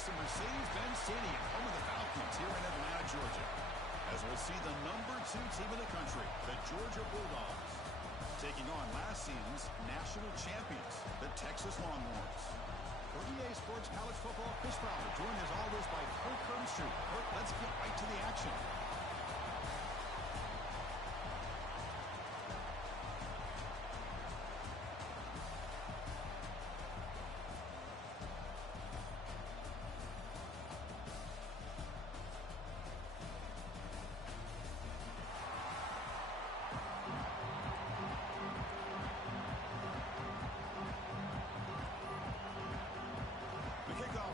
It's the Mercedes-Benz Stadium, home of the Falcons here in Atlanta, Georgia. As we'll see the #2 team in the country, the Georgia Bulldogs, taking on last season's national champions, the Texas Longhorns. For EA Sports College Football, Chris Fowler, joined as always by Kirk Herbstreit. Kirk, let's get right to the action.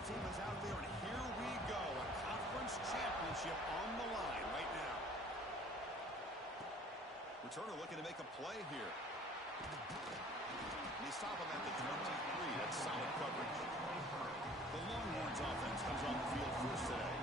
Team is out there, and here we go. A conference championship on the line right now. Returner looking to make a play here. And they stop him at the 23. That's solid coverage. The Longhorns offense comes on the field first today.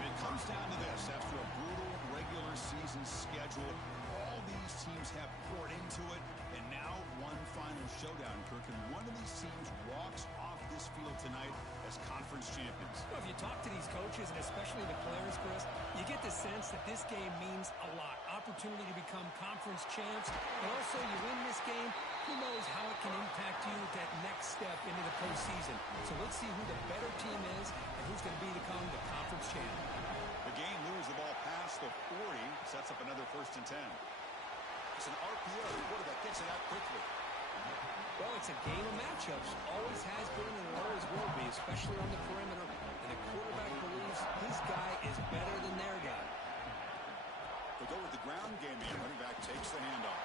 And it comes down to this. After a brutal regular season schedule, all these teams have poured into it. And now one final showdown, Kirk. And one of these teams walks off this field tonight as conference champions. Well, if you talk to these coaches, and especially the players, Chris, you get the sense that this game means a lot. Opportunity to become conference champs. But also, you win this game, who knows how it can impact you at that next step into the postseason. So let's see who the better team is and who's going to become the conference champ. The game moves the ball past the 40, sets up another 1st and 10. It's an RPO. The quarterback gets it out quickly. Well, it's a game of matchups. Always has been and always will be, especially on the perimeter. And the quarterback believes his guy is better than their guy. They go with the ground game here. Running back takes the handoff.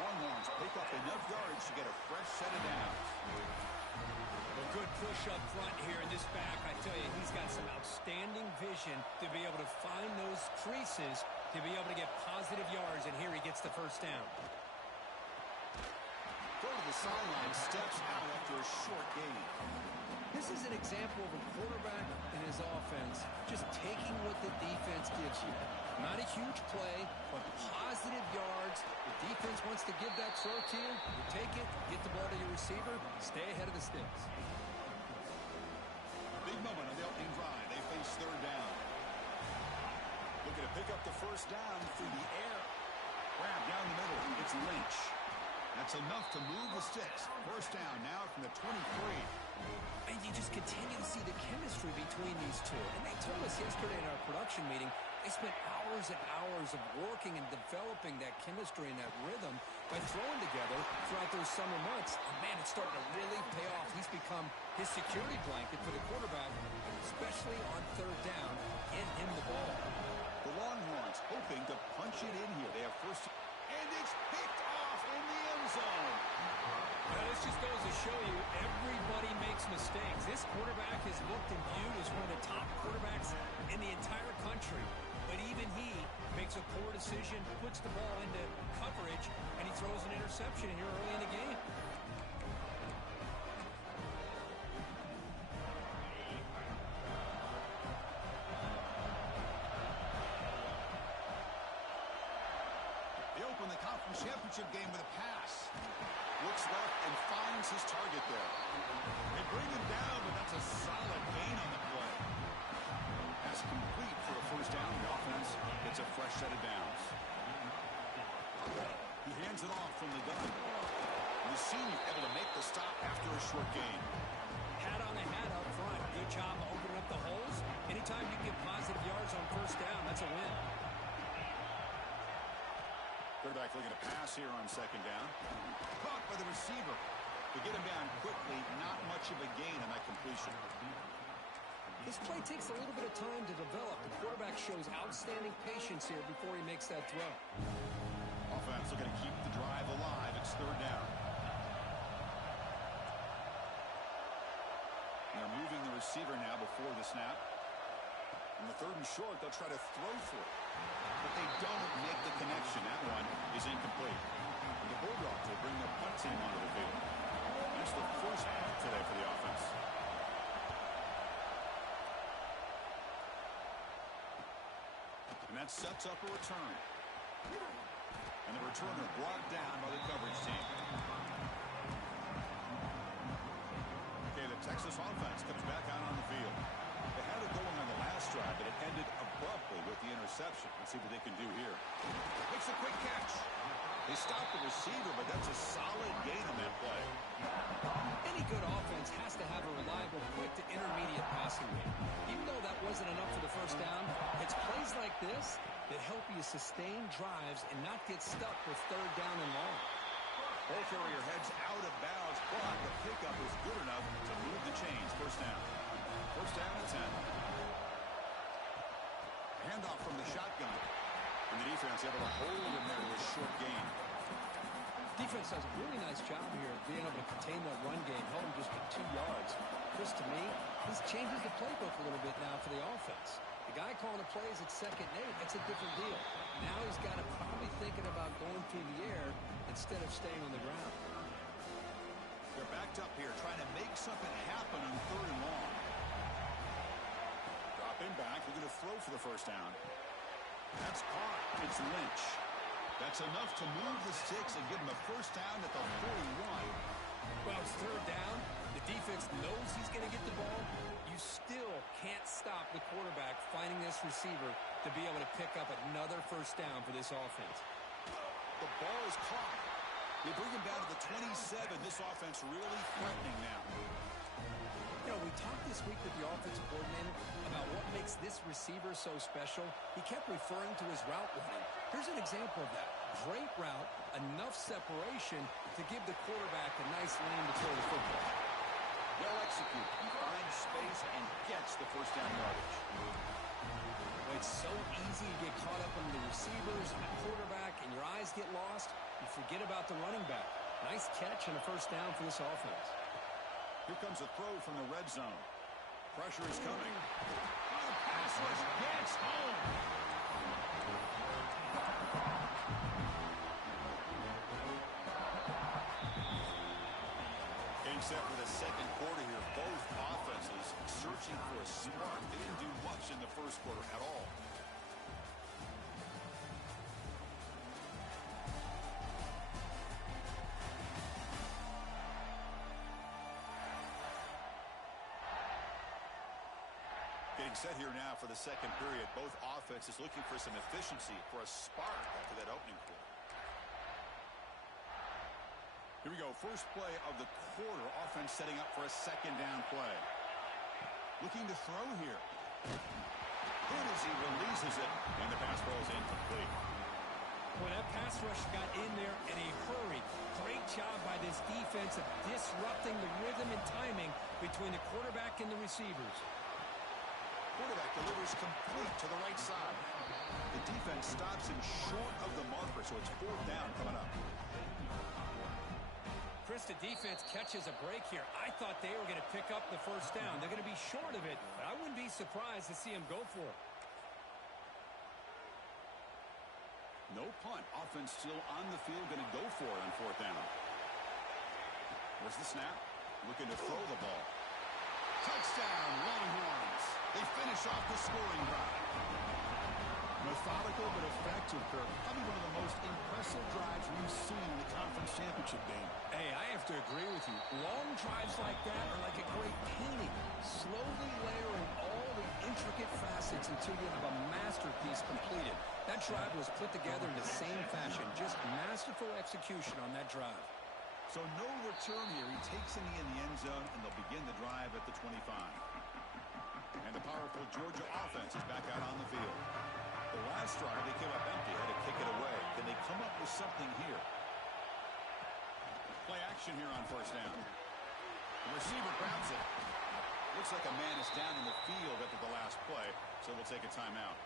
Longhorns pick up enough yards to get a fresh set of downs. A good push up front here in this back. I tell you, he's got some outstanding vision to be able to find those creases, to be able to get positive yards, and here he gets the 1st down. Go to the sideline, steps out after a short gain. This is an example of a quarterback and his offense just taking what the defense gives you. Not a huge play, but positive yards. The defense wants to give that throw to you. You take it, get the ball to your receiver, stay ahead of the sticks. Big moment on the opening drive. They face 3rd down. Looking to pick up the 1st down through the air. Grab down the middle. It's Lynch. That's enough to move the sticks. 1st down now from the 23. And you just continue to see the chemistry between these two. And they told us yesterday in our production meeting, they spent hours and hours of working and developing that chemistry and that rhythm by throwing together throughout those summer months. And, man, it's starting to really pay off. He's become his security blanket for the quarterback, especially on 3rd down, get him the ball. The Longhorns hoping to punch it in here. They have 1st, and it's picked off in the end zone. Now, this just goes to show you everybody makes mistakes. This quarterback is looked and viewed as one of the top quarterbacks in the entire country. But even he makes a poor decision, puts the ball into coverage, and he throws an interception here early in the game. They open the conference championship game with a pass. Looks left and finds his target there. They bring him down, but that's a solid gain on the play. Pass complete for a 1st down. The offense gets a fresh set of downs. He hands it off from the gun. The senior able to make the stop after a short gain. Hat on a hat up front. Good job opening up the holes. Anytime you get positive yards on 1st down, that's a win. Quarterback looking to pass here on 2nd down. Caught by the receiver. To get him down quickly, not much of a gain on that completion. This play takes a little bit of time to develop. The quarterback shows outstanding patience here before he makes that throw. Offense looking to keep the drive alive. It's 3rd down. They're moving the receiver now before the snap. On the 3rd and short, they'll try to throw for it. But they don't make the connection. That one is incomplete. And the Bulldogs will bring their punt team onto the field. That's the 1st punt today for the offense. And that sets up a return. And the returner brought down by the coverage team. Okay, the Texas offense comes back out on the field. They had it going on the last drive, but it ended abruptly with the interception. Let's see what they can do here. Makes a quick catch. They stopped the receiver, but that's a solid gain on that play. Any good offense has to have a reliable, quick to intermediate passing game. Even though that wasn't enough for the first down, it's plays like this that help you sustain drives and not get stuck with third down and long. Ball carrier heads out of bounds, but the pickup is good enough to move the chains. First down. First down and 10. Handoff from the shotgun. And the defense able to hold him there with a short gain. Defense does a really nice job here of being able to contain that run game, held him just for 2 yards. Chris, to me, this changes the playbook a little bit now for the offense. The guy calling the plays at 2nd and 8, that's a different deal. Now he's got to probably thinking about going through the air instead of staying on the ground. They're backed up here trying to make something happen on 3rd and long. Dropping back, looking to throw for the first down. That's caught. It's Lynch. That's enough to move the sticks and give him a first down at the 41. Well, it's 3rd down. The defense knows he's going to get the ball. You still can't stop the quarterback finding this receiver to be able to pick up another first down for this offense. The ball is caught. They bring him down to the 27. This offense really threatening now. You know, we talked this week with the offensive coordinator about what makes this receiver so special. He kept referring to his route running. Here's an example of that. Great route, enough separation to give the quarterback a nice lane to throw the football. Well executed. He finds space and gets the first down yardage. It's so easy to get caught up in the receivers and the quarterback, and your eyes get lost. You forget about the running back. Nice catch and a first down for this offense. Here comes a throw from the red zone. Pressure is coming. Oh, the pass rush gets home. Getting set for the second quarter here. Both offenses searching for a spark. They didn't do much in the first quarter at all. Getting set here now for the second period. Both offenses looking for some efficiency, for a spark after that opening quarter. Here we go. First play of the quarter. Offense setting up for a second down play. Looking to throw here. Good as he releases it, and the pass ball is incomplete. Well, that pass rush got in there in a hurry. Great job by this defense of disrupting the rhythm and timing between the quarterback and the receivers. Quarterback delivers complete to the right side. The defense stops him short of the marker, so it's 4th down coming up. Chris, the defense catches a break here. I thought they were going to pick up the first down. They're going to be short of it, but I wouldn't be surprised to see him go for it. No punt. Offense still on the field, going to go for it on 4th down. Where's the snap? Looking to throw the ball. Touchdown, Longhorns. They finish off the scoring drive. Methodical but effective, Kirk. Probably one of the most impressive drives we've seen in the conference championship game. Hey, I have to agree with you. Long drives like that are like a great painting. Slowly layering all the intricate facets until you have a masterpiece completed. That drive was put together in the same fashion. Just masterful execution on that drive. So no return here. He takes it in the end zone, and they'll begin the drive at the 25. And the powerful Georgia offense is back out on the field. The last drive, they came up empty, had to kick it away. Can they come up with something here? Play action here on first down. The receiver grabs it. Looks like a man is down in the field after the last play, so we'll take a timeout.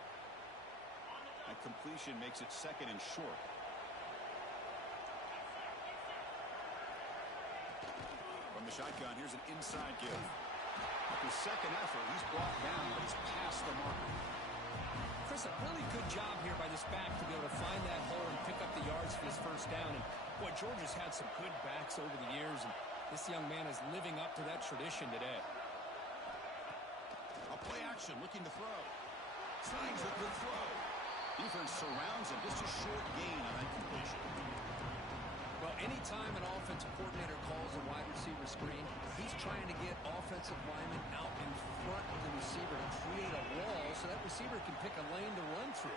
And completion makes it 2nd and short. From the shotgun, here's an inside give. After second effort, he's brought down, but he's past the marker. Chris, a really good job here by this back to be able to find that hole and pick up the yards for his first down. And boy, Georgia's had some good backs over the years, and this young man is living up to that tradition today. A play action, looking to throw. Slides a good throw. Defense surrounds him. Just a short gain on that completion. Well, any Anytime an offensive coordinator calls a wide receiver screen, he's trying to get offensive linemen out in front of the receiver to create a wall so that receiver can pick a lane to run through.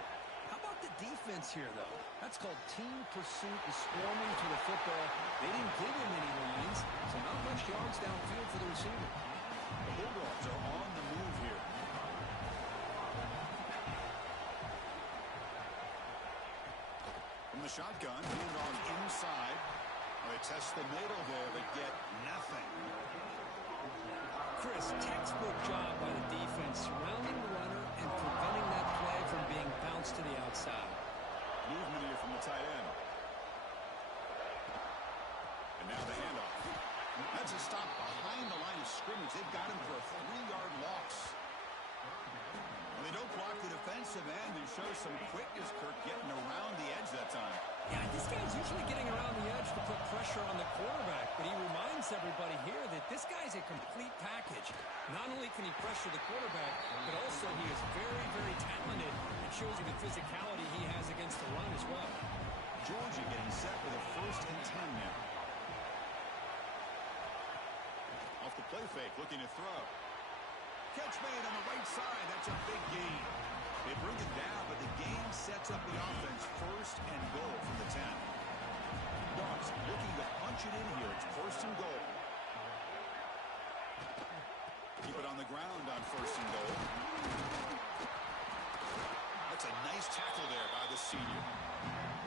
How about the defense here, though? That's called team pursuit and swarming to the football. They didn't give him any lanes, so not much yards downfield for the receiver. The Bulldogs are on the move here. From the shotgun, handoff inside. They test the middle there, but get nothing. Chris, textbook job by the defense, surrounding the runner and preventing that play from being bounced to the outside. Movement here from the tight end. And now the handoff. That's a stop behind the line of scrimmage. They've got him for a 3-yard loss. And they don't block the defensive end and show some quickness, Kirk, getting around the edge that time. Yeah, this guy's usually getting around the edge to put pressure on the quarterback, but he reminds everybody here that this guy's a complete package. Not only can he pressure the quarterback, but also he is very, very talented and shows you the physicality he has against the run as well. Georgia getting set for the 1st and 10 now. Off the play fake, looking to throw. Catch made on the right side. That's a big gain. They bring it down, but the gain sets up the offense 1st and goal from the 10. Dogs looking to punch it in here. It's 1st and goal. Keep it on the ground on 1st and goal. That's a nice tackle there by the senior.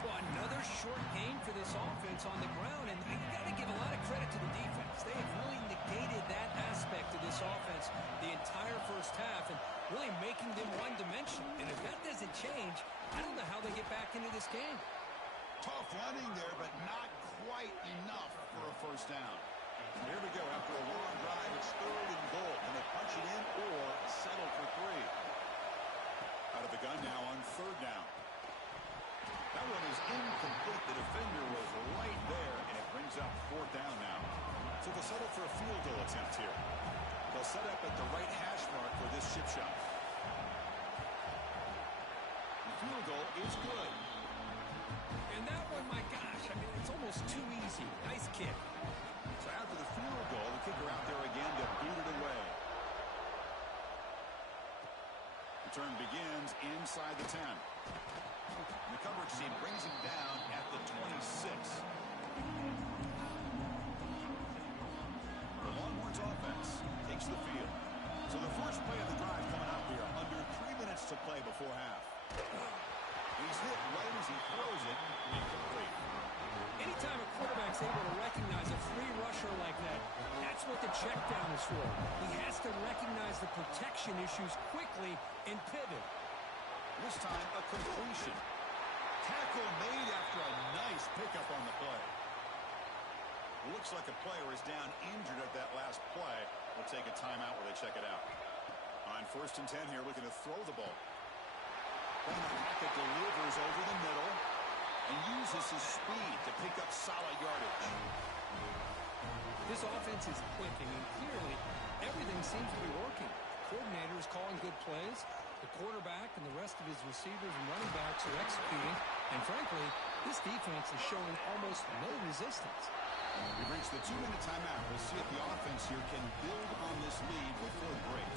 Well, another short gain for this offense on the ground, and you got to give a lot of credit to the defense. They have really negated that aspect of this offense the entire first half and really making them one-dimensional. And if that doesn't change, I don't know how they get back into this game. Tough running there, but not quite enough for a 1st down. Here we go. After a long drive, it's 3rd and goal. Can they punch it in or settle for 3? Out of the gun now on 3rd down. That one is incomplete. The defender was right there, and it brings up 4th down now. So they'll settle for a field goal attempt here. They'll set up at the right hash mark for this chip shot. The field goal is good. And that one, my gosh, I mean, it's almost too easy. Nice kick. So after the field goal, the kicker out there again to boot it away. Return begins inside the 10. The coverage team brings him down at the 26. The Longhorns offense takes the field. So the first play of the drive coming up here, under 3 minutes to play before half. He's hit right as he throws it, incomplete. Anytime a quarterback's able to recognize a free rusher like that, that's what the check down is for. He has to recognize the protection issues quickly and pivot. This time, a completion. Tackle made after a nice pickup on the play. Looks like a player is down injured at that last play. We'll take a timeout while they check it out. On 1st and 10 here, looking to throw the ball. Then the Hackett delivers over the middle and uses his speed to pick up solid yardage. This offense is clicking, and clearly everything seems to be working. The coordinator is calling good plays. The quarterback and the rest of his receivers and running backs are executing. And frankly, this defense is showing almost no resistance. We've reached the 2-minute timeout. We'll see if the offense here can build on this lead before the break.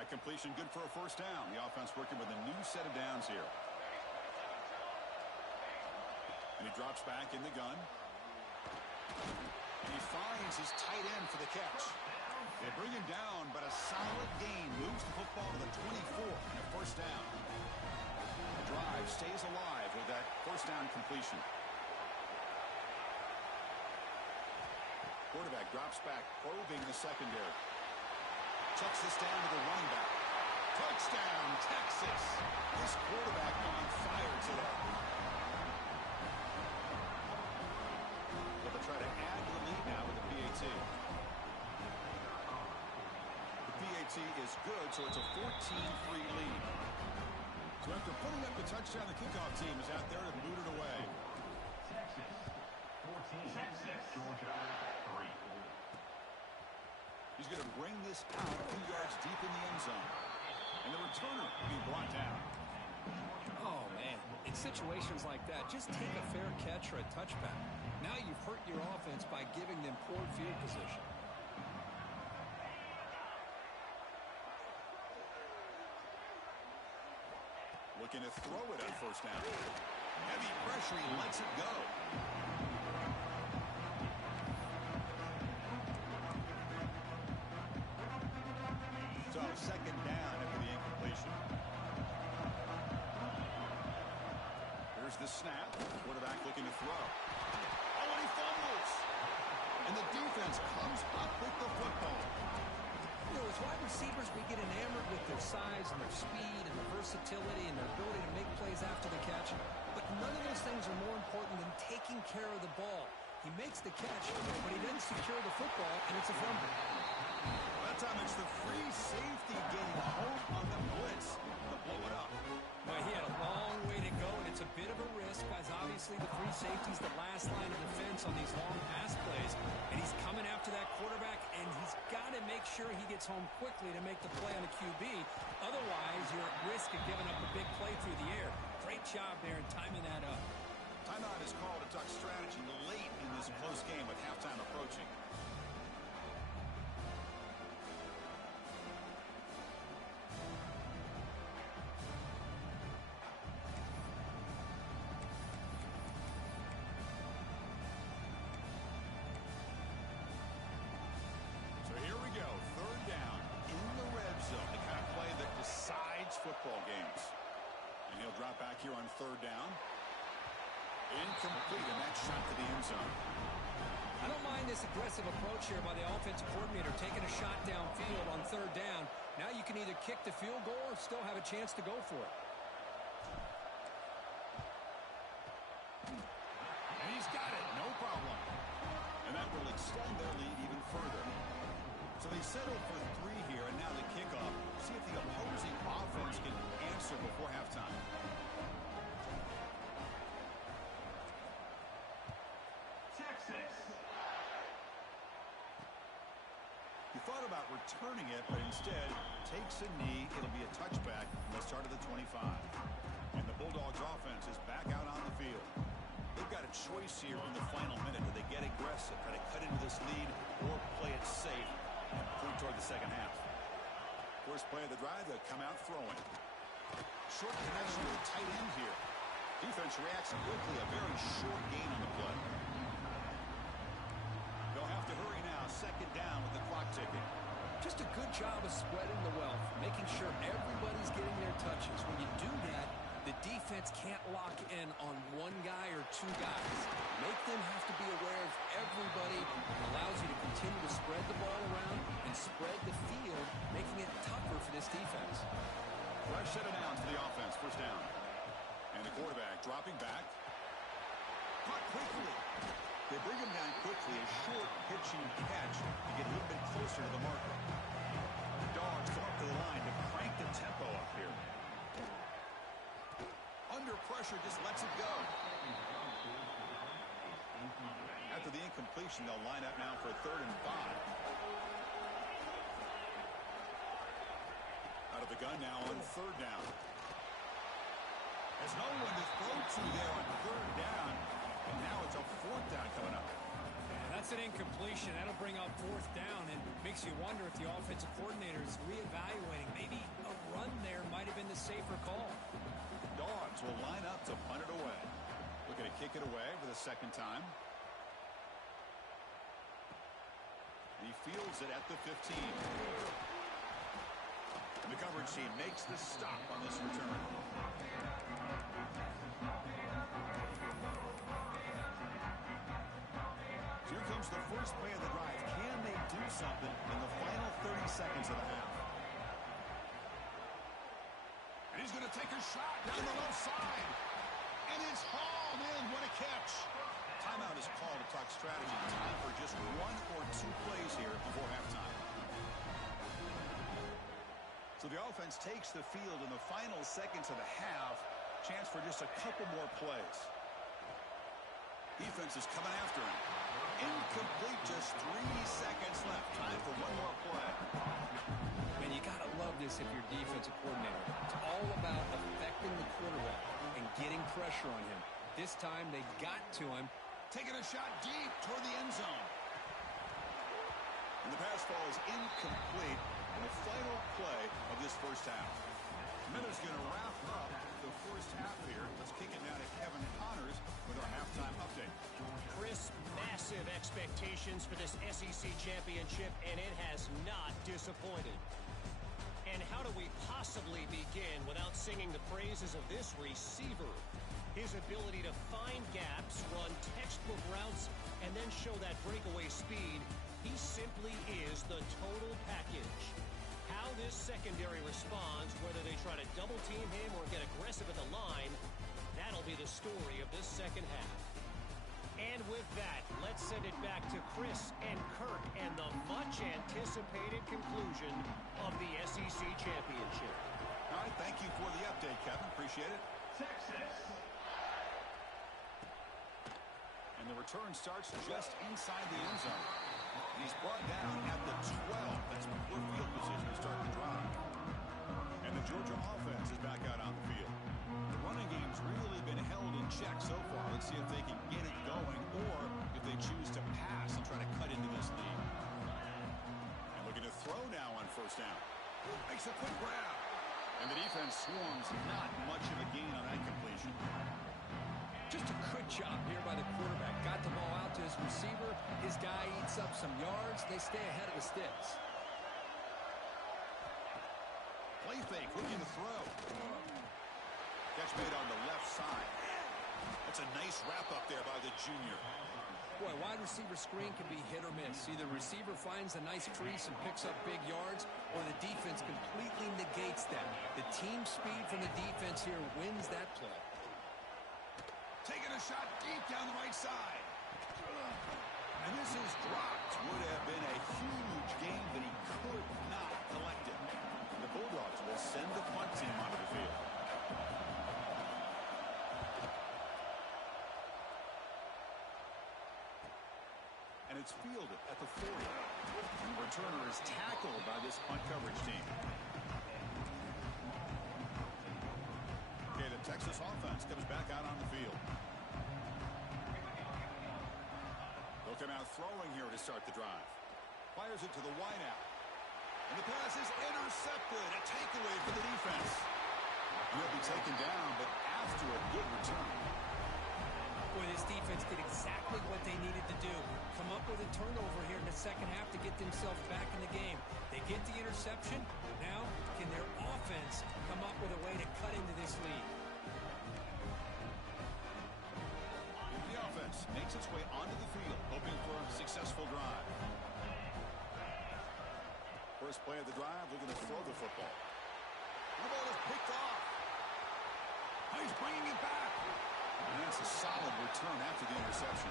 High completion, good for a 1st down. The offense working with a new set of downs here. And he drops back in the gun. And he finds his tight end for the catch. They bring him down, but a solid gain moves the football to the 24 and a 1st down. The drive stays alive with that 1st down completion. Quarterback drops back, probing the secondary. Checks this down to the running back. Touchdown, Texas. This quarterback on fire today. But they'll try to add to the lead now with the PAT. The PAT is good, so it's a 14-3 lead. So after putting up the touchdown, the kickoff team is out there to boot it away. Texas 14, Texas, Georgia 3. He's going to bring this out a few yards deep in the end zone. And the returner being brought down. Oh, man. In situations like that, just take a fair catch or a touchback. Now you've hurt your offense by giving them poor field position. Looking to throw it on first down. Heavy pressure, he lets it go. So second down after the incompletion. Here's the snap. Quarterback looking to throw. Oh, and he fumbles. And the defense comes up with the football. You know, as wide receivers, we get enamored with their size and their speed and their versatility and their ability to make plays after the catch. But none of those things are more important than taking care of the ball. He makes the catch, but he doesn't secure the football, and it's a fumble. That time it's the free safety getting home on the blitz to blow it up. Well, he had a long way to go, and it's a bit of a risk, because obviously the free safety's the last line of defense on these long pass plays, and he's coming after that quarterback, and he's got to make sure he gets home quickly to make the play on the QB. Otherwise, you're at risk of giving up a big play through the air. Great job there in timing that up. Timeout is called to Duck strategy late in this close game with halftime approaching. Football games. And he'll drop back here on third down. Incomplete, and that shot to the end zone. I don't mind this aggressive approach here by the offensive coordinator, taking a shot downfield on third down. Now you can either kick the field goal or still have a chance to go for it. And he's got it, no problem. And that will extend their lead even further. So they settle for 3 here, and now the kickoff. See if the opposing offense can answer before halftime. Texas. He thought about returning it, but instead takes a knee. It'll be a touchback from the start of the 25. And the Bulldogs offense is back out on the field. They've got a choice here in the final minute. Do they get aggressive, try to cut into this lead, or play it safe and point toward the second half? First play of the drive, they'll come out throwing. Short connection to the tight end here. Defense reacts quickly, a very short gain on the play. They'll have to hurry now, second down with the clock ticking. Just a good job of spreading the wealth, making sure everybody's getting their touches. When you do that, the defense can't lock in on one guy or 2 guys. Make them have to be aware of everybody. It allows you to continue to spread the ball around and spread the field, making it tougher for this defense. Fresh set of downs for the offense, first down. And the quarterback dropping back. Caught quickly. They bring him down quickly, a short pitching catch to get a little bit closer to the marker. The Dogs come up to the line to crank the tempo up here. Under pressure, just lets it go. After the incompletion, they'll line up now for a 3rd and 5. Out of the gun now on 3rd down. There's no one to throw to there on 3rd down. And now it's a 4th down coming up. Yeah, that's an incompletion. That'll bring up 4th down and makes you wonder if the offensive coordinator is reevaluating. Maybe a run there might have been the safer call. Dogs will line up to punt it away. Looking to kick it away for the 2nd time. And he fields it at the 15. And the coverage team makes the stop on this return. So here comes the first play of the drive. Can they do something in the final 30 seconds of the half? And he's going to take a shot down the left side. And it's hauled in. What a catch. Timeout is called to talk strategy. Time for just 1 or 2 plays here before halftime. So the offense takes the field in the final seconds of the half. Chance for just a couple more plays. Defense is coming after him. Incomplete, just 3 seconds left. Time for one more play. And you got to love this if you're defensive coordinator. It's all about affecting the quarterback and getting pressure on him. This time they got to him. Taking a shot deep toward the end zone. And the pass falls incomplete in the final play of this first half. Minutes going to wrap up the first half here. Let's kick it now to Kevin Connors with our halftime update. Chris, massive expectations for this SEC championship, and it has not disappointed. And how do we possibly begin without singing the praises of this receiver? His ability to find gaps, run textbook routes, and then show that breakaway speed, he simply is the total package. How this secondary responds, whether they try to double team him or get aggressive at the line, that'll be the story of this second half. And with that, let's send it back to Chris and Kirk and the much-anticipated conclusion of the SEC championship. All right, thank you for the update, Kevin. Appreciate it. Texas. And the return starts just inside the end zone. He's brought down at the 12. That's poor field position to start the drive. And the Georgia offense is back out on the field. The running game's really been held in check so far. Let's see if they can get it going or if they choose to pass and try to cut into this lead. And looking to throw now on first down. Makes a quick grab. And the defense swarms. Not much of a gain on that completion. Just a good job here by the quarterback. Got the ball out to his receiver. His guy eats up some yards. They stay ahead of the sticks. Play fake, looking to throw. Catch made on the left side. That's a nice wrap up there by the junior. Boy, wide receiver screen can be hit or miss. Either receiver finds a nice crease and picks up big yards, or the defense completely negates that. The team speed from the defense here wins that play. Taking a shot deep down the right side. And this is dropped. Would have been a huge game, but he could not collect it. The Bulldogs will send the punt team onto the field. And it's fielded at the 40. And the returner is tackled by this punt coverage team. Okay, the Texas offense comes back out on the field. Looking out throwing here to start the drive. Fires it to the wideout. And the pass is intercepted. A takeaway for the defense. He'll be taken down, but after a good return. Boy, this defense did exactly what they needed to do. Come up with a turnover here in the second half to get themselves back in the game. They get the interception. Now, can their offense come up with a way to cut into this lead? The offense makes its way onto the field, hoping for a successful drive. First play of the drive, looking to throw the football. The ball is picked off. He's bringing it back. And that's a solid return after the interception.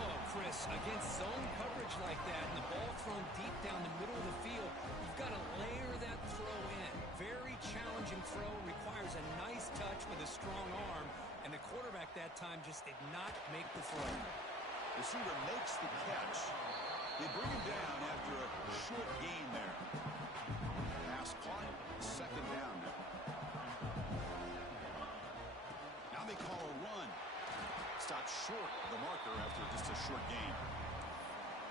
Oh, Chris, against zone coverage like that and the ball thrown deep down the middle of the field, you've got to layer that throw in. Very challenging throw, requires a nice touch with a strong arm, and the quarterback that time just did not make the throw. Receiver makes the catch. They bring him down after a short gain there. Pass caught, second down now. Now they call a run. Stopped short of the marker after just a short gain.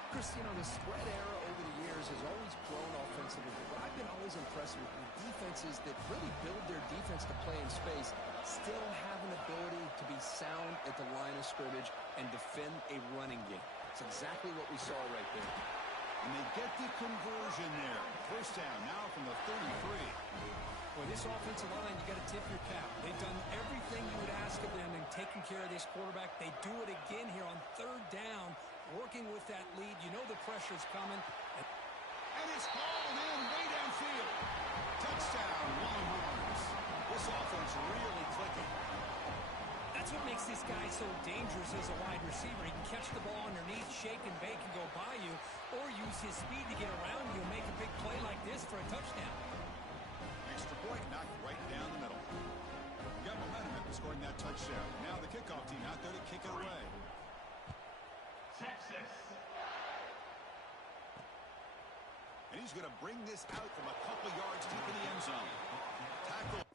Chris, you know, the spread era over the years has always grown offensively, but I've been always impressed with the defenses that really build their defense to play in space, still have an ability to be sound at the line of scrimmage and defend a running game. It's exactly what we saw right there. And they get the conversion there. First down now from the 33. Boy, this offensive line, you got to tip your cap. They've done everything you would ask of them in taking care of this quarterback. They do it again here on third down, working with that lead. You know the pressure's coming. And it's hauled in way downfield. Touchdown, Longhorns. This offense really clicking. That's what makes this guy so dangerous as a wide receiver. He can catch the ball underneath, shake and bake and go by you, or use his speed to get around you and make a big play like this for a touchdown. Extra point knocked right down the middle. Got momentum at the scoring that touchdown. Now the kickoff team out there to kick it away. Texas. And he's going to bring this out from a couple yards deep in the end zone. Tackle.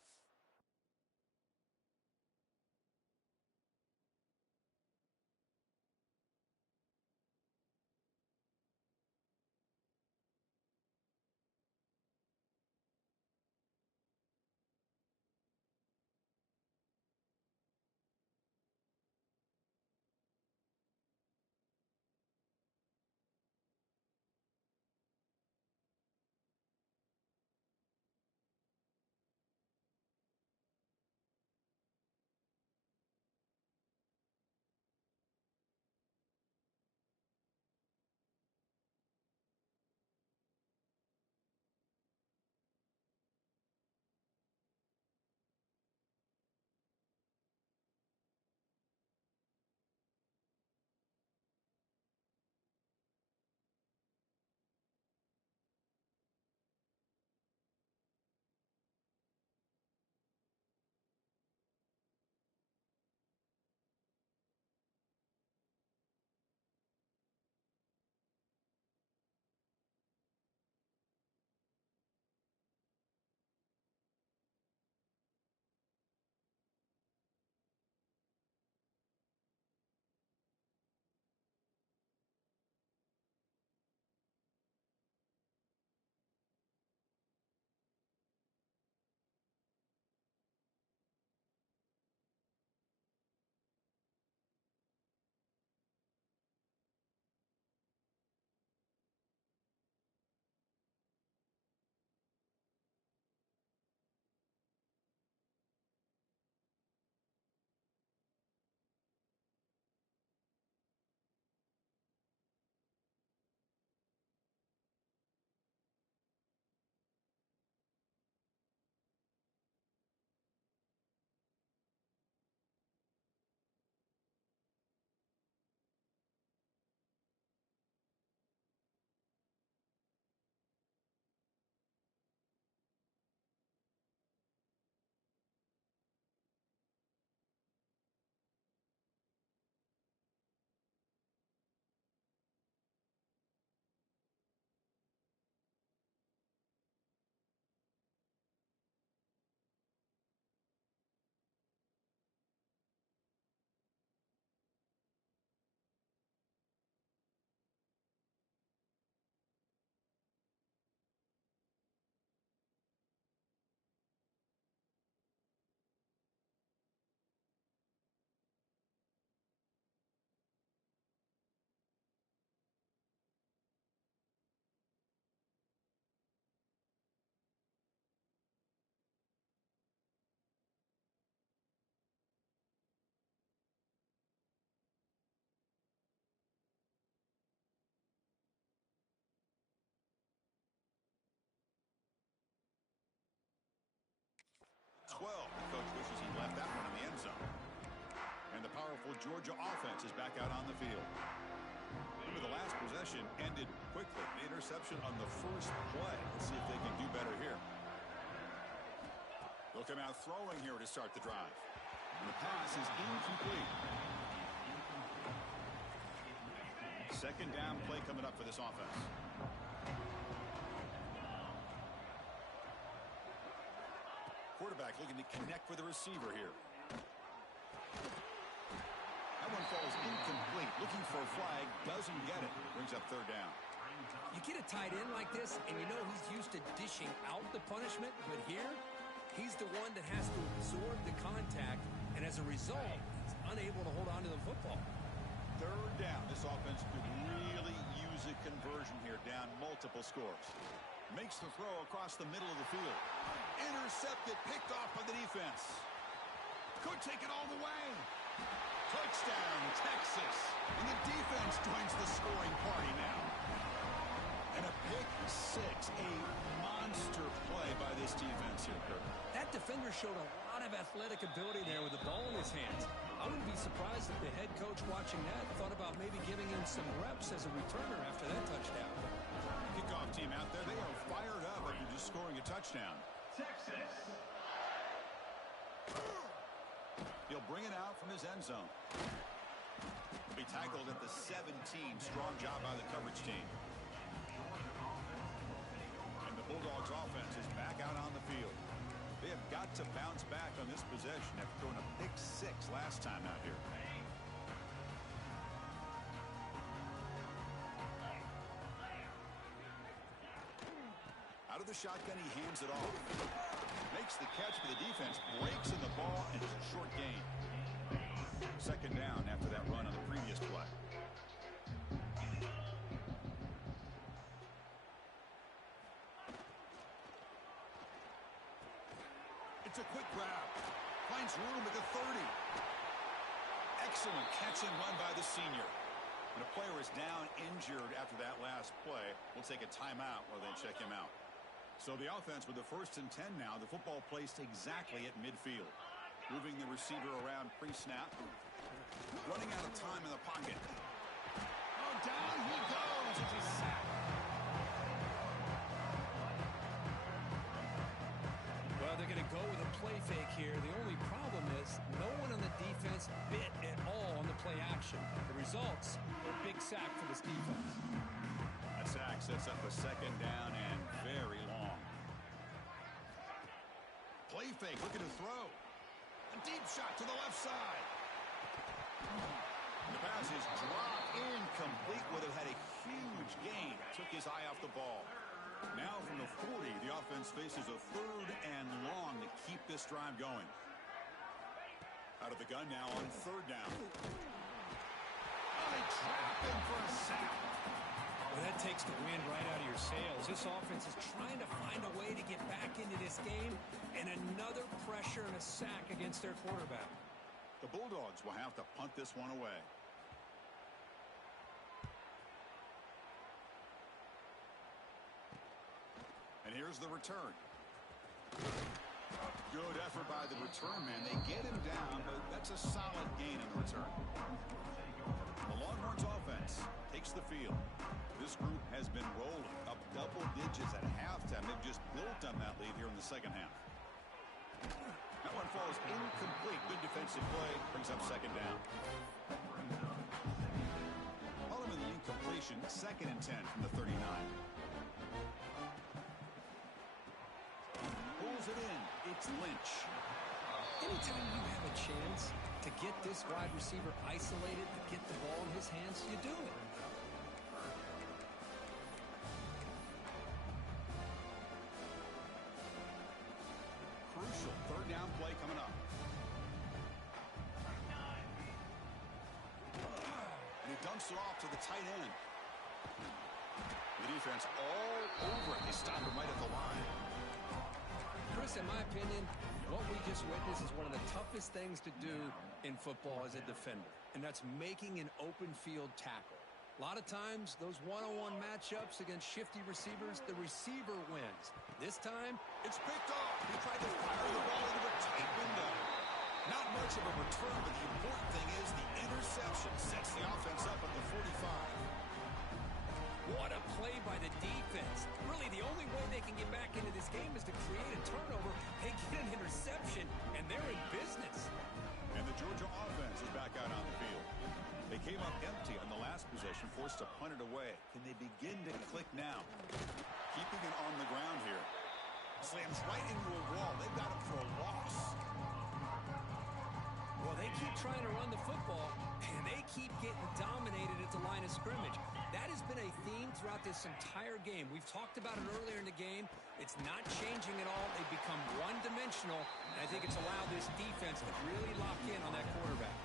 The coach wishes he left that one in the end zone. And the powerful Georgia offense is back out on the field. Remember, the last possession ended quickly. The interception on the first play. Let's see if they can do better here. They'll come out throwing here to start the drive. And the pass is incomplete. Second down play coming up for this offense. Quarterback looking to connect with the receiver here. That one falls incomplete. Looking for a flag. Doesn't get it. Brings up third down. You get a tight end like this, and you know he's used to dishing out the punishment, but here, he's the one that has to absorb the contact, and as a result, he's unable to hold on to the football. Third down. This offense could really use a conversion here, down multiple scores. Makes the throw across the middle of the field. Intercepted, picked off by the defense. Could take it all the way. Touchdown, Texas. And the defense joins the scoring party now. And a pick six, a monster play by this defense here, Kirk. That defender showed a lot of athletic ability there with the ball in his hands. I wouldn't be surprised if the head coach watching that thought about maybe giving him some reps as a returner after that touchdown. Kickoff team out there, they are fired up after just scoring a touchdown. Texas. He'll bring it out from his end zone. He'll be tackled at the 17. Strong job by the coverage team. And the Bulldogs offense is back out on the field. They have got to bounce back on this possession after throwing a pick 6 last time out here. Out of the shotgun, he hands it off. Makes the catch, but the defense breaks in the ball, and it's a short gain. Second down after that run on the previous play. It's a quick grab. Finds room at the 30. Excellent catch and run by the senior. When a player is down injured after that last play, we'll take a timeout while they check him out. So the offense with the 1st and 10 now. The football placed exactly at midfield. Moving the receiver around pre-snap. Running out of time in the pocket. Oh, down he goes. It's a sack. Well, they're going to go with a play fake here. The only problem is no one on the defense bit at all on the play action. The results are a big sack for this defense. That sack sets up a second down and very long. Play fake, looking to throw. A deep shot to the left side. The pass is dropped incomplete. Would have had a huge gain. Took his eye off the ball. Now from the 40, the offense faces a 3rd and long to keep this drive going. Out of the gun now on 3rd down. Oh, they trap him for a sack. Well, that takes the wind right out of your sails. This offense is trying to find a way to get back into this game, and another pressure and a sack against their quarterback. The Bulldogs will have to punt this one away. And here's the return. Good effort by the return man. They get him down, but that's a solid gain in the return. The Longhorns offense takes the field. This group has been rolling up double digits at halftime. They've just built on that lead here in the second half. That one falls incomplete. Good defensive play. Brings up second down. Following the incompletion, 2nd and 10 from the 39. Pulls it in. It's Lynch. Anytime you have a chance to get this wide receiver isolated, to get the ball in his hands, you do it. Crucial 3rd down play coming up. And he dumps it off to the tight end. The defense all over it. They stop him right at the line. Chris, in my opinion, what we just witnessed is one of the toughest things to do in football as a defender, and that's making an open field tackle. A lot of times, those one-on-one matchups against shifty receivers, the receiver wins. This time, it's picked off. He tried to fire the ball into a tight window. Not much of a return, but the important thing is the interception sets the offense up at the 45. What a play by the defense. Really, the only way they can get back into this game is to create a turnover. They get an interception, and they're in business. And the Georgia offense is back out on the field. They came up empty on the last possession, forced to punt it away. Can they begin to click now? Keeping it on the ground here. Slams right into a wall. They've got him for a loss. Well, they keep trying to run the football, and they keep getting dominated at the line of scrimmage. That has been a theme throughout this entire game. We've talked about it earlier in the game. It's not changing at all. They've become one-dimensional, and I think it's allowed this defense to really lock in on that quarterback.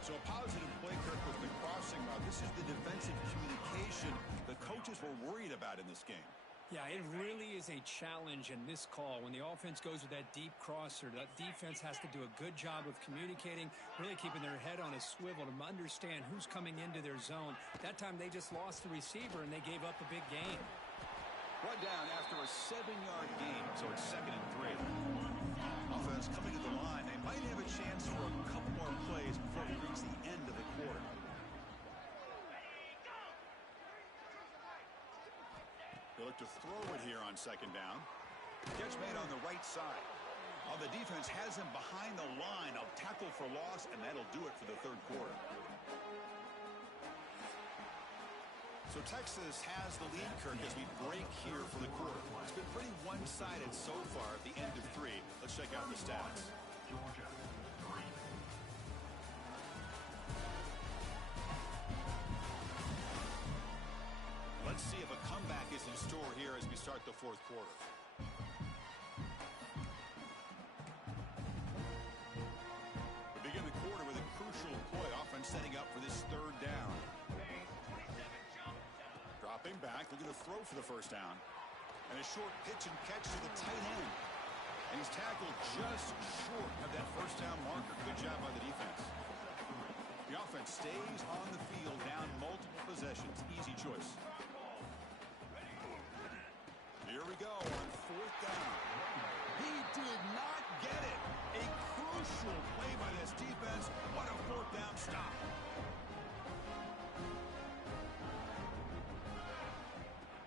So a positive play, Kirk, with the crossing route. This is the defensive communication the coaches were worried about in this game. Yeah, it really is a challenge in this call. When the offense goes with that deep crosser, that defense has to do a good job of communicating, really keeping their head on a swivel to understand who's coming into their zone. That time they just lost the receiver and they gave up a big gain. Run down after a 7-yard gain, so it's 2nd and 3. Offense coming to the line. They might have a chance for a couple more plays before we reach the end of the quarter. They look to throw it here on 2nd down. Catch made on the right side. The defense has him behind the line. A tackle for loss, and that'll do it for the third quarter. So Texas has the lead, Kirk, as we break here for the quarter. It's been pretty one-sided so far at the end of 3. Let's check out the stats. Georgia, 3. Let's see if a comeback is in store here as we start the fourth quarter. We begin the quarter with a crucial play, often setting up for this third down. Dropping back, looking to throw for the first down. And a short pitch and catch to the tight end. And he's tackled just short of that first down marker. Good job by the defense. The offense stays on the field, down multiple possessions. Easy choice. Here we go on fourth down. He did not get it. A crucial play by this defense. What a fourth down stop.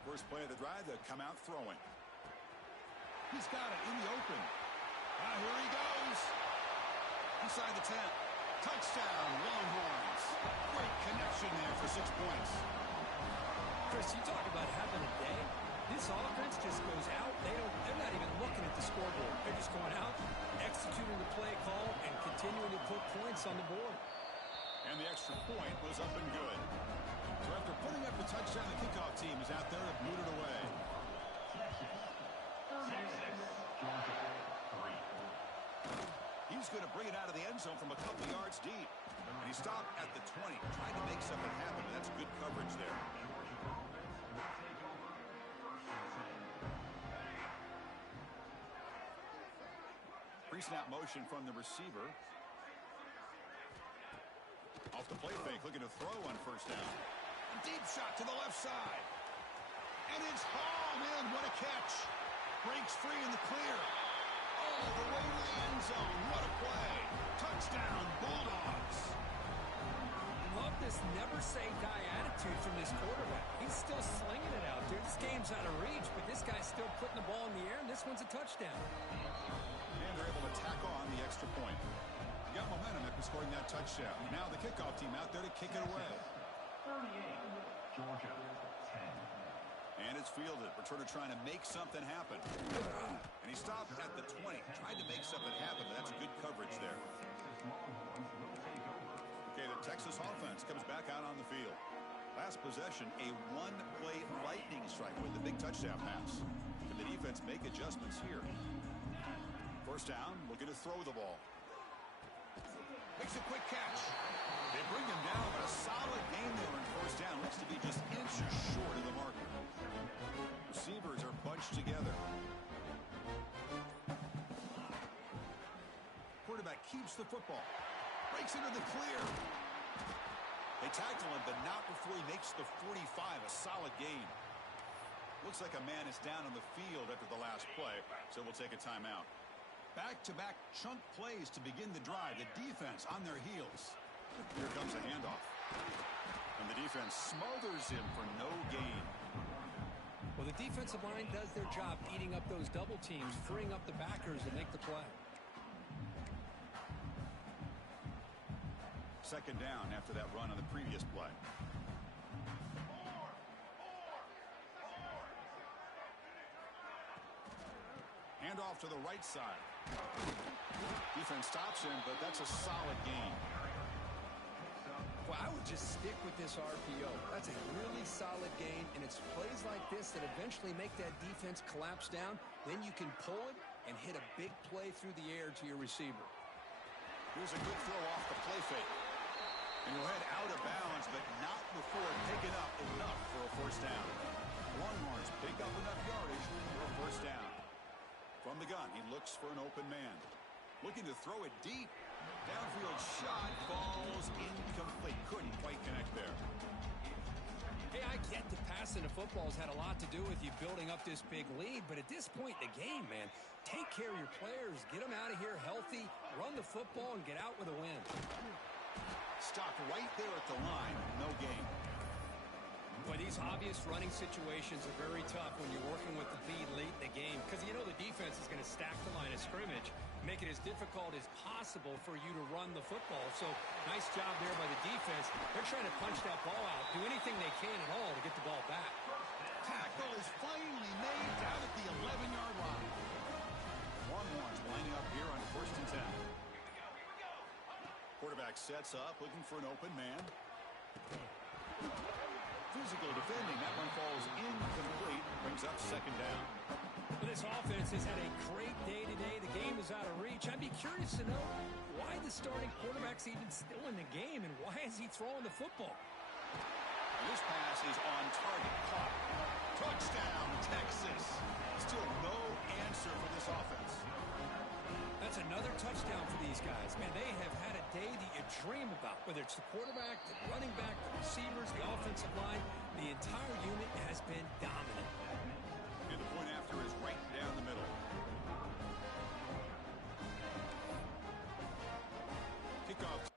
First play of the drive, they'll come out throwing. He's got it in the open. Here he goes. Inside the 10. Touchdown, Longhorns. Great connection there for 6 points. Chris, you talk about having a day. This offense just goes out. They're not even looking at the scoreboard. They're just going out, executing the play call, and continuing to put points on the board. And the extra point was up and good. So after putting up the touchdown, the kickoff team is out there to boot it away. Georgia, 3. He's going to bring it out of the end zone from a couple yards deep. And he stopped at the 20, trying to make something happen, but that's good coverage there. Pre-snap motion from the receiver. Off the play fake, looking to throw on first down. Deep shot to the left side. And it's hauled in. What a catch. Breaks free in the clear. All the way to the end zone. What a play. Touchdown, Bulldogs. Love this never-say-die attitude from this quarterback. He's still slinging it out there. This game's out of reach, but this guy's still putting the ball in the air, and this one's a touchdown. And they're able to tack on the extra point. You got momentum after scoring that touchdown. Now the kickoff team out there to kick it away. 38, Georgia, 10. And it's fielded. Returner trying to make something happen. And he stopped at the 20. Tried to make something happen, but that's good coverage there. Okay, the Texas offense comes back out on the field. Last possession, a one-play lightning strike with the big touchdown pass. Can the defense make adjustments here? First down, looking to throw the ball. Makes a quick catch. They bring him down, but a solid game there in first down. Looks to be just inches short of the marker. Receivers are bunched together. Quarterback keeps the football. Breaks into the clear. They tackle him, but not before he makes the 45. A solid gain. Looks like a man is down on the field after the last play, so we'll take a timeout. Back-to-back chunk plays to begin the drive. The defense on their heels. Here comes a handoff. And the defense smothers him for no gain. Well, the defensive line does their job eating up those double teams, freeing up the backers to make the play. Second down after that run on the previous play. Handoff to the right side. Defense stops him, but that's a solid gain. Well, I would just stick with this RPO. That's a really solid gain, and it's plays like this that eventually make that defense collapse down. Then you can pull it and hit a big play through the air to your receiver. Here's a good throw off the play fake. And he'll head out of bounds, but not before picking up enough for a first down. Longhorns pick up enough yardage for a first down. From the gun, he looks for an open man. Looking to throw it deep. Downfield shot falls incomplete. Couldn't quite connect there. Hey, I get the passing of football has had a lot to do with you building up this big lead, but at this point in the game, man, take care of your players, get them out of here healthy, run the football, and get out with a win. Stopped right there at the line. No gain. But these obvious running situations are very tough when you're working with the lead late in the game because you know the defense is going to stack the line of scrimmage. make it as difficult as possible for you to run the football. So nice job there by the defense. They're trying to punch that ball out, do anything they can at all to get the ball back. Tackle is finally made down at the 11-yard line. Longhorns lining up here on 1st and 10. Quarterback sets up, looking for an open man. Physical defending. That one falls incomplete. Brings up 2nd down. This offense has had a great day today. The game is out of reach. I'd be curious to know why the starting quarterback's even still in the game and why is he throwing the football? This pass is on target. Caught. Touchdown, Texas. Still no answer for this offense. That's another touchdown for these guys. Man, they have had a day that you dream about. Whether it's the quarterback, the running back, the receivers, the offensive line, the entire unit has been dominant. And the point after is right down the middle. Kickoff.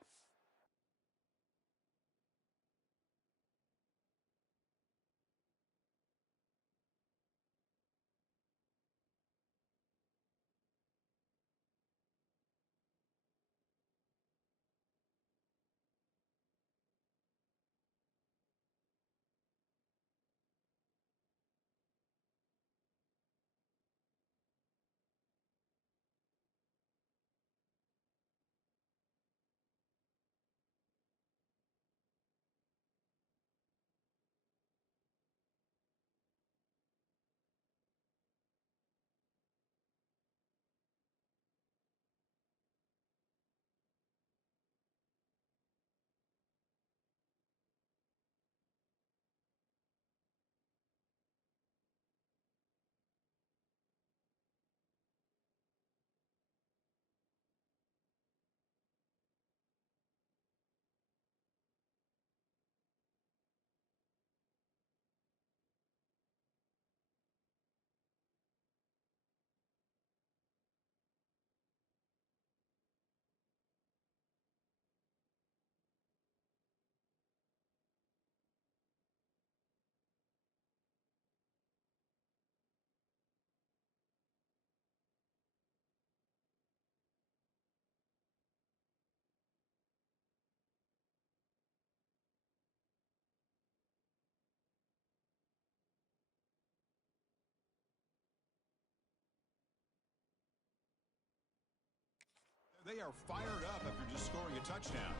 They are fired up after just scoring a touchdown.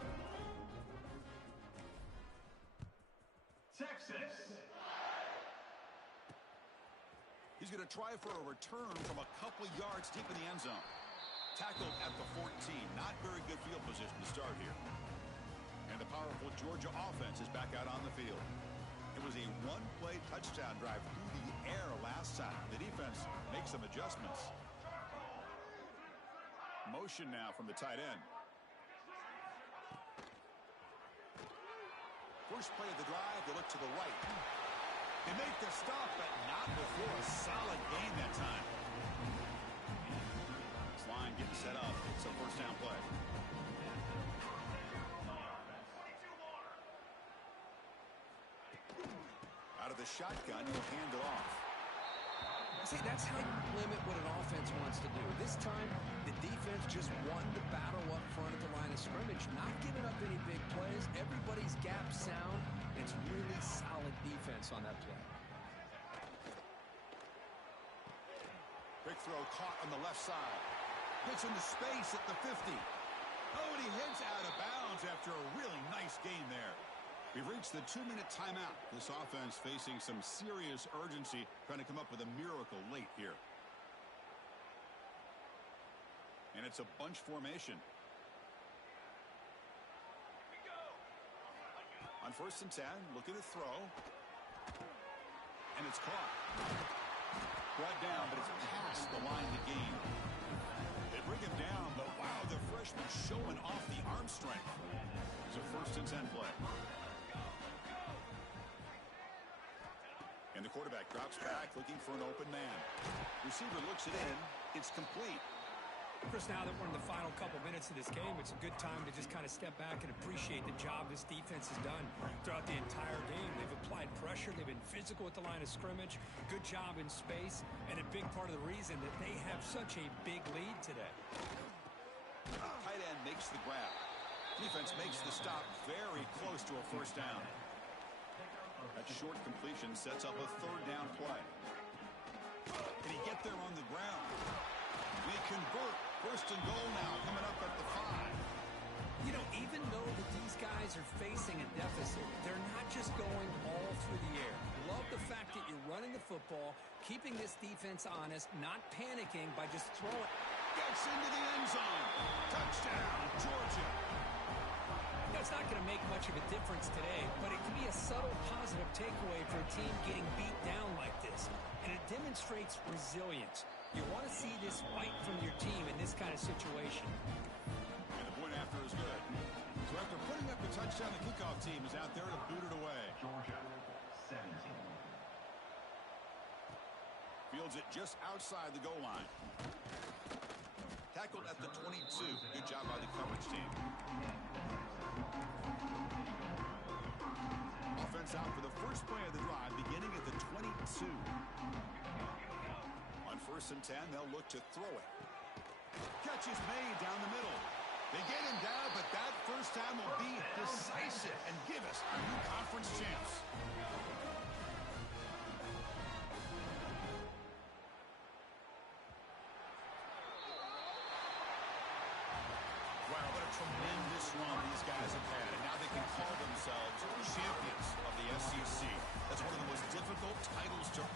Texas. He's going to try for a return from a couple yards deep in the end zone. Tackled at the 14. Not very good field position to start here. And the powerful Georgia offense is back out on the field. It was a one-play touchdown drive through the air last time. The defense makes some adjustments. Motion now from the tight end. First play of the drive, they look to the right. They make the stop, but not before a solid gain that time. This line getting set up. It's a 1st down play. Out of the shotgun, he'll hand it off. See, that's how you limit what an offense wants to do. This time, the defense just won the battle up front at the line of scrimmage, not giving up any big plays. Everybody's gap sound. It's really solid defense on that play. Quick throw caught on the left side. Gets into space at the 50. Oh, and he heads out of bounds after a really nice game there. We've reached the 2-minute timeout. This offense facing some serious urgency, trying to come up with a miracle late here. And it's a bunch formation. On 1st and 10, looking to throw. And it's caught. Brought down, but it's past the line to gain. They bring him down, but wow, the freshman showing off the arm strength. It's a 1st and 10 play. And the quarterback drops back, looking for an open man. Receiver looks it in. It's complete. Chris, now that we're in the final couple minutes of this game, it's a good time to just kind of step back and appreciate the job this defense has done throughout the entire game. They've applied pressure. They've been physical at the line of scrimmage. Good job in space, and a big part of the reason that they have such a big lead today. Tight end makes the grab. Defense makes the stop very close to a first down. That short completion sets up a third down play. Can he get there on the ground? They convert. First and goal now, coming up at the 5. You know, even though that these guys are facing a deficit, they're not just going all through the air. Love the fact that you're running the football, keeping this defense honest, not panicking by just throwing. Gets into the end zone. Touchdown, Georgia. That's not going to make much of a difference today, but it can be a subtle positive takeaway for a team getting beat down like this. And it demonstrates resilience. You want to see this fight from your team in this kind of situation. And the point after is good. So after putting up the touchdown, the kickoff team is out there to boot it away. Georgia, 17. Fields it just outside the goal line. Tackled at the 22. Good job by the coverage team. Offense out for the first play of the drive, beginning at the 22. On 1st and 10, they'll look to throw it. Catch is made down the middle. They get him down, but that first down will be decisive and give us a new conference chance. Wow, what a tremendous run these guys have had, and now they can call themselves champions of the SEC. That's one of the most difficult titles to earn.